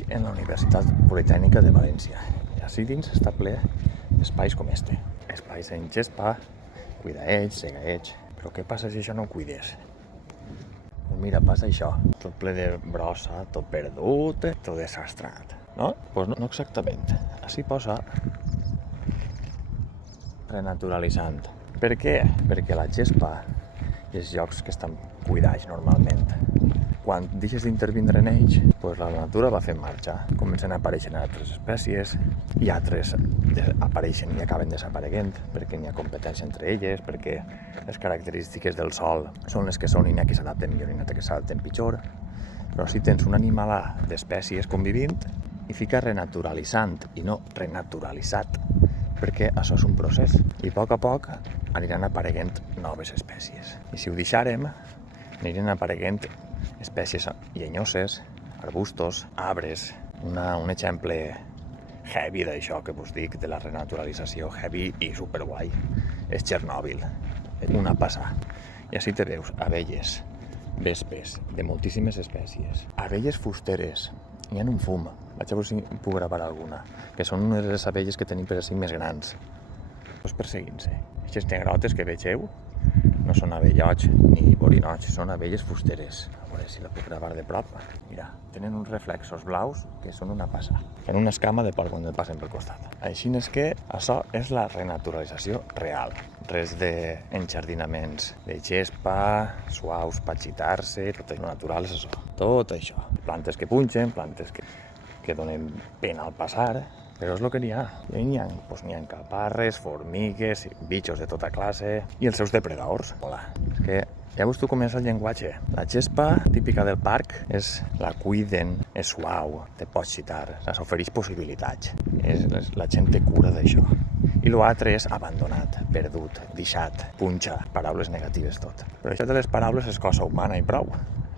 estic en la Universitat Politècnica de València i així dins està ple d'espais com este. Espais en gespa, cuidaells, segaells. Però què passa si això no ho cuides? Pues mira, passa això, tot ple de brossa, tot perdut, tot desastrat, no? Pues no exactament. Així posa renaturalitzant. Per què? Perquè la gespa i els llocs que estan cuidats normalment, quan deixes d'intervindre en ells, pues la natura va fent marxa. Comencen a aparèixer altres espècies i altres apareixen i acaben desapareguent perquè n'hi ha competència entre elles, perquè les característiques del sòl són les que són i n'hi ha que s'adapten millor i n'hi ha que s'adapten pitjor. Però si tens un animalà d'espècies convivint i fica renaturalitzant i no renaturalitzat, perquè això és un procés i a poc aniran apareguent noves espècies. I si ho deixàrem, aniran apareguent espècies llenyoses, arbustos, arbres. Un exemple heavy d'això que vos dic, de la renaturalització heavy i superguai, és Txernòbil. Una passa. I així te veus abelles, vespes, de moltíssimes espècies. Abelles fusteres, hi ha un fum, vaig a veure si puc gravar alguna, que són unes de les abelles que tenim per així més grans. Pues perseguint-se. Aquestes negrotes que vegeu no són abellots ni borinots, són abelles fusteres. A veure si la puc gravar de prop. Mira, tenen uns reflexos blaus que són una passa. Fan una escama de por quan et passen pel costat. Així és que això és la renaturalització real. Res d'enjardinaments de gespa, suaus per agitar-se, tot això natural és això. Tot això. Plantes que punxen, plantes que donen pena al passar, però és el que n'hi ha. I n'hi ha caparres, formigues, bitxos de tota classe i els seus depredadors. Hola. És que ja veus tu com és el llenguatge. La gespa típica del parc la cuiden, és suau, te pots xitar, s'ofereix possibilitats. La gent té cura d'això. I l'altre és abandonat, perdut, deixat, punxa, paraules negatives tot. Però això de les paraules és cosa humana i prou.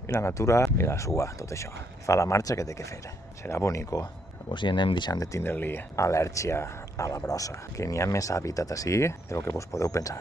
I la natura i la sua, tot això. Fa la marxa que té que fer. Serà bonico. O si anem deixant de tindre-li al·lèrgia a la brossa, que n'hi ha més hàbitat ací del que vos podeu pensar.